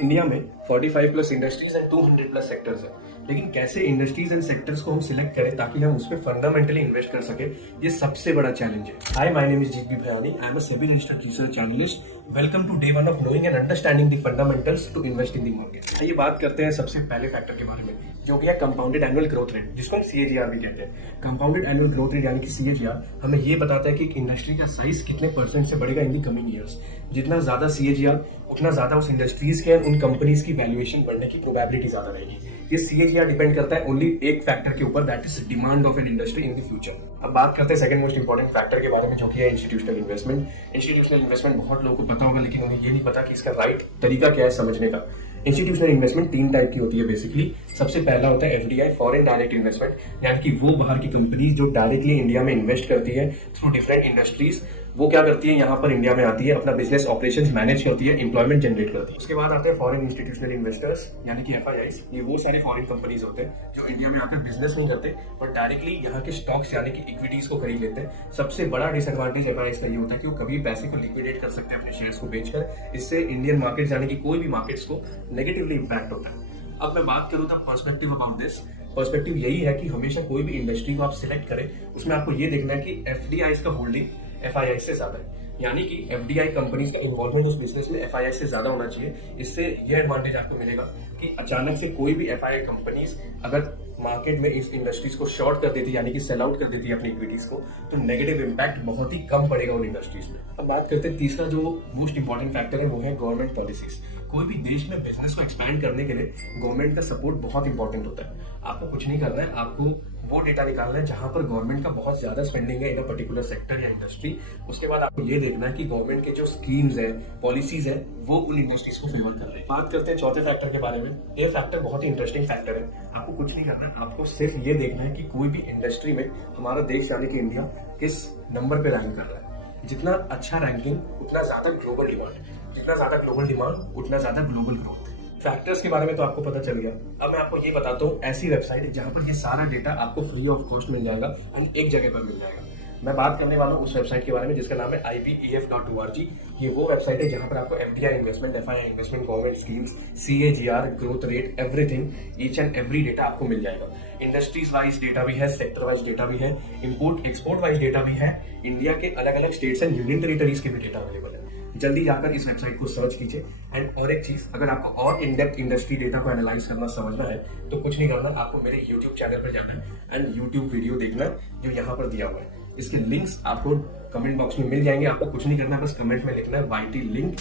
India में 45 plus industries and 200 plus sectors है। लेकिन कैसे इंडस्ट्रीज एंड सेक्टर्स को हम सिलेक्ट करें ताकि हम उसमें फंडामेंटली इन्वेस्ट कर सके, ये सबसे बड़ा चैलेंज है। Hi, my name is Jeet Bhayani, I am a SEBI registered research analyst. Welcome to day one of knowing and understanding the fundamentals to invest in the market. ये बात करते हैं सबसे पहले फैक्टर के बारे में, जो कि है कंपाउंडेड एनुअल ग्रोथ रेट, जिसको हम CAGR भी कहते हैं। कंपाउंडेड एनुअल ग्रोथ रेट यानी कि CAGR हमें ये बताता है कि एक इंडस्ट्री का साइज कितने % से बढ़ेगा इन दी कमिंग ईयर्स। जितना ज्यादा CAGR, उतना ज्यादा उस इंडस्ट्रीज के उन कंपनीज की वैल्यूएशन बढ़ने की प्रोबेबिलिटी ज्यादा रहेगी। ये CAGR डिपेंड करता है ओनली एक फैक्टर के ऊपर, that is demand of an industry in the future. अब बात करते हैं सेकंड मोस्ट इंपॉर्टेंट फैक्टर के बारे में, जो कि है इंस्टीट्यूशनल इन्वेस्टमेंट। इंस्टीट्यूशनल इन्वेस्टमेंट बहुत लोगों को पता होगा, लेकिन उन्हें ये नहीं पता कि इसका राइट तरीका क्या है समझने का। इंस्टीट्यूशनल इन्वेस्टमेंट 3 टाइप की होती है बेसिकली। सबसे पहला होता है FDI, फॉरेन डायरेक्ट इन्वेस्टमेंट, यानी कि वो बाहर की कंपनी जो डायरेक्टली इंडिया में इन्वेस्ट करती है थ्रू डिफरेंट इंडस्ट्रीज। वो क्या करती है, यहाँ पर इंडिया में आती है, अपना बिजनेस ऑपरेशंस मैनेज करती है, एम्प्लॉयमेंट जनरेट करती है। उसके बाद आते हैं फॉरेन इंस्टीट्यूशनल इन्वेस्टर्स यानी कि FIIs। ये वो सारे फॉरेन कंपनीज होते हैं जो इंडिया में आकर बिजनेस नहीं करते, बट डायरेक्टली यहाँ के स्टॉक्स यानी कि इक्विटीज को खरीद लेते हैं। सबसे बड़ा डिसएडवांटेज FIIs का ये होता है कि वो कभी पैसे को लिक्विडेट कर सकते हैं अपने शेयर्स को बेचकर। इससे इंडियन मार्केट यानी कि कोई भी मार्केट्स को नेगेटिवली इंपैक्ट होता है। अब मैं बात करूं the perspective about this. Perspective यही है कि हमेशा कोई भी इंडस्ट्री को आप सिलेक्ट करें, उसमें आपको ये देखना है कि FDIs का होल्डिंग FIIs से ज्यादा है, यानी कि FDI कंपनीज का इन्वॉल्वमेंट उस बिजनेस में FIIs से ज्यादा होना चाहिए। इससे यह एडवांटेज आपको मिलेगा कि अचानक से कोई भी FII कंपनीज अगर मार्केट में इस इंडस्ट्रीज को शॉर्ट कर देती, यानी कि सेल आउट कर देती है अपनी इक्विटीज को, तो नेगेटिव इंपैक्ट बहुत ही कम पड़ेगा उन इंडस्ट्रीज में। अब बात करते हैं तीसरा जो मोस्ट इंपॉर्टेंट फैक्टर है, वो है गवर्नमेंट पॉलिसीज। कोई भी देश में बिजनेस को एक्सपैंड करने के लिए गवर्नमेंट का सपोर्ट बहुत इंपॉर्टेंट होता है। आपको कुछ नहीं करना है, आपको वो डेटा निकालना है जहां पर गवर्नमेंट का बहुत ज्यादा स्पेंडिंग है इन अ पर्टिकुलर सेक्टर या इंडस्ट्री। उसके बाद आपको ये देखना है कि गवर्नमेंट के जो स्कीम्स है, पॉलिसीज है, वो उन इंडस्ट्रीज को फेवर कर रहे हैं। बात करते हैं चौथे फैक्टर के बारे में। ये फैक्टर बहुत ही इंटरेस्टिंग फैक्टर है। आपको कुछ नहीं करना है, आपको सिर्फ ये देखना है कि कोई भी इंडस्ट्री में हमारा देश यानी कि इंडिया किस नंबर पे रैंक कर रहा है। जितना अच्छा रैंकिंग उतना ज्यादा ग्लोबल डिमांड, जितना ज्यादा ग्लोबल डिमांड उतना ज्यादा ग्लोबल ग्रोथ। फैक्टर्स के बारे में तो आपको पता चल गया। अब मैं आपको ये बताता हूँ ऐसी वेबसाइट जहां पर ये सारा डेटा आपको फ्री ऑफ कॉस्ट मिल जाएगा एंड एक जगह पर मिल जाएगा। मैं बात करने वाला हूँ उस वेबसाइट के बारे में जिसका नाम है IBEF.org। ये वो वेबसाइट है जहां पर आपको FDI investment, FII investment, government schemes, CAGR, growth rate, everything, each and every data आपको मिल जाएगा। इंडस्ट्रीज वाइज डेटा भी है, सेक्टर वाइज डेटा भी है, इंपोर्ट एक्सपोर्ट वाइज डेटा भी है, इंडिया के अलग अलग स्टेट्स एंड यूनियन टेरिटरीज के भी डेटा अवेलेबल है। जल्दी जाकर इस वेबसाइट को सर्च कीजिए। एंड और एक चीज, अगर आपको और इन डेप्थ इंडस्ट्री डेटा को एनालाइज करना समझना है तो कुछ नहीं करना, आपको मेरे YouTube चैनल पर जाना है एंड YouTube वीडियो देखना जो यहाँ पर दिया हुआ है। इसके लिंक्स आपको कमेंट बॉक्स में मिल जाएंगे। आपको कुछ नहीं करना, बस कमेंट में लिखना है YT लिंक।